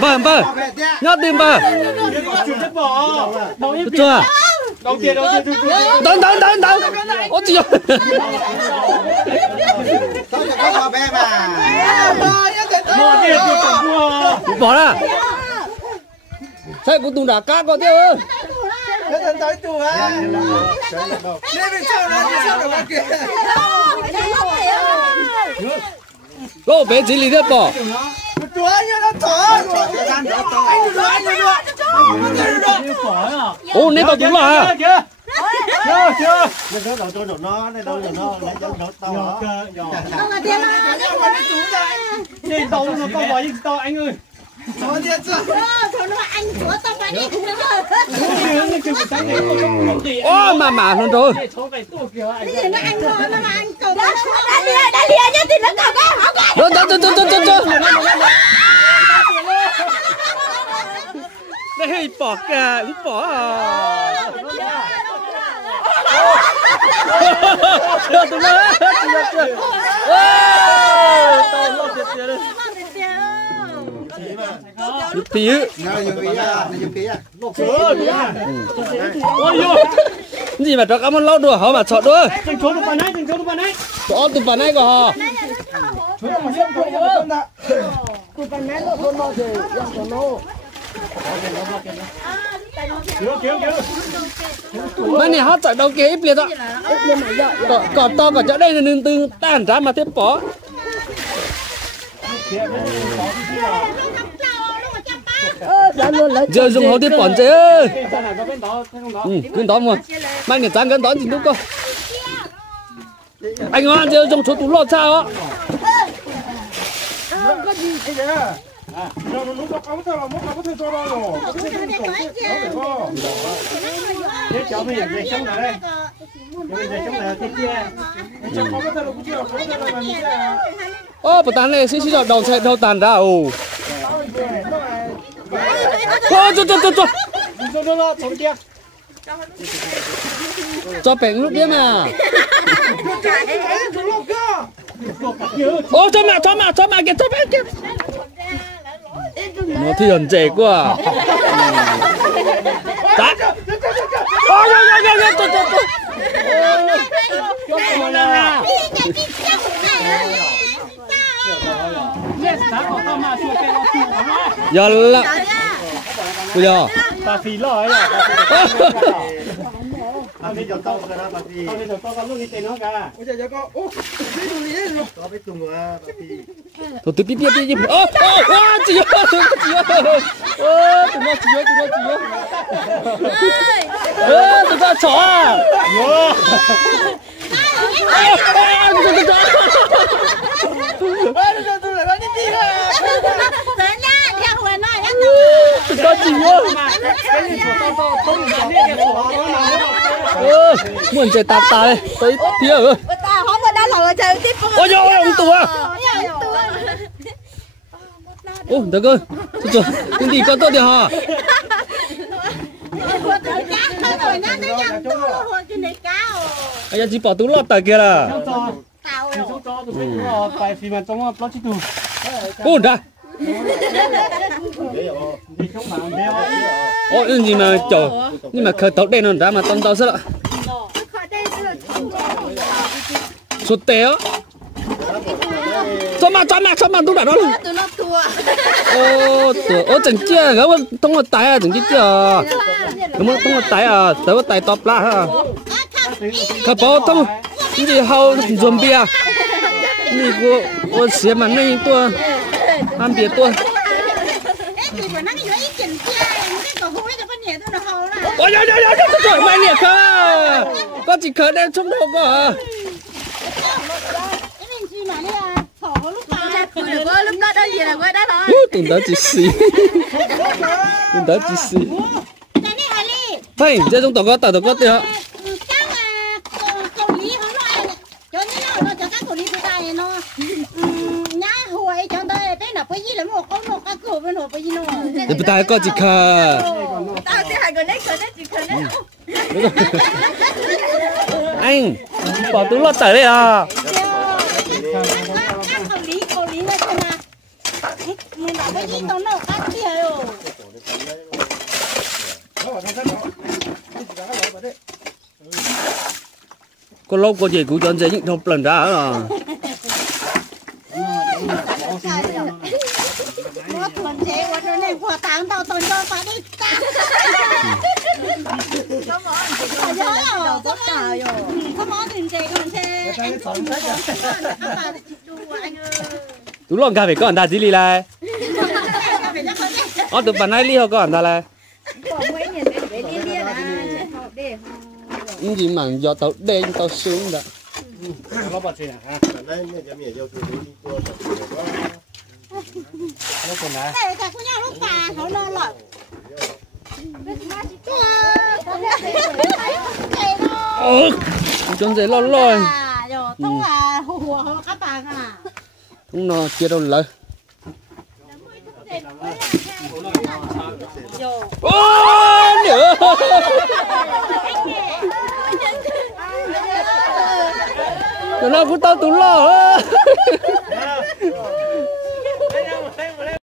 Vâng, nhớ tìm bờ. Được chưa? Đón. Ôi chị ơi. Bỏ ra. Sao cũng tung đá cá có tiêu ơi. Cô bé chỉ lý thế bỏ. Ô nè tao đúng là ô mà luôn rồi. Đó. Đây hơi bỏ cả, cũng bỏ à. Chưa tụi nó, chưa. Tao lo chết rồi. Lúc tí ư. Gì mà cho các món lâu đùa hả mà chọn đùa. Chọn tụi bạn này có hả. Mà này họ chạy đâu kia ít liệt đó. Còn to còn chỗ đây là nương tư tàn ra mà tiếp bỏ. Giờ dùng hậu tiếp bỏ chế ơi. Cân đó mà. Mang người trang cân đó thì đúng không? Anh ngoan giờ dùng số tủ lọt sao á. Ô, bà tàn này xí đầu xe đâu tàn ra ồ. Ô, cho bánh lúc biết mà. Ô, cho mà kìa, cho bánh kìa. Nó thì hẳn trẻ quá. Đã. Ô, giờ là bây giờ bà phì lo ấy à bây giờ tao cái đó bà phì bây giờ tao lúc đi chơi nó cả bây giờ có ô cái đồ gì đó có biết tung à bà phì thôi tiếp ô chị ơi tụi nó chó à có gì nữa muốn chơi tạt đây tới tía ơi ôi dồi ông tù à ô được ơi chưa cũng đi con tôi đi hả bây giờ chỉ bỏ túi lọt tại kia là ô đã ô gì mà chỗ nhưng mà khởi tóc đây nó ra mà tao sợ sốt té cho mà đúng là đó luôn ô chẳng chia gỡ không có tay à chẳng chia không có tay à tớ có tay top lá ha khởi bỏ không gì hậu chuẩn bị à gì của xếp mà này của ăn biệt tôi ôi trời mày liệt cơ con chỉ khởi đem trong đầu cơ hả tụi đó chỉ xì hey giờ chúng tao có tiền hả thì bây giờ có chỉ khờ anh bỏ túi lót tới đây à mình đã có ít tao nấu cắt kia rồi. có lâu có gì cũng chọn dễ những thông lần ra rồi Có tuần chế của nó này của táng tao tuần cho phải đi ta. Có món tuần chế còn chế. tú lon cà phê có anh ta chỉ đi lại tụi bạn này đi họ có anh ta lại những gì mà do tao đen tao xuống đó nó bật gì hả? Đây mìnhจะมีเยอะคือดีกว่าแล้วคนไหน Đây cả của nhau lúc cả nó lo lọt. chọn dễ lo lo Không là hùa các bạn à. không nó chia đâu lại ôi nữa tụi nó cũng tao tụi lo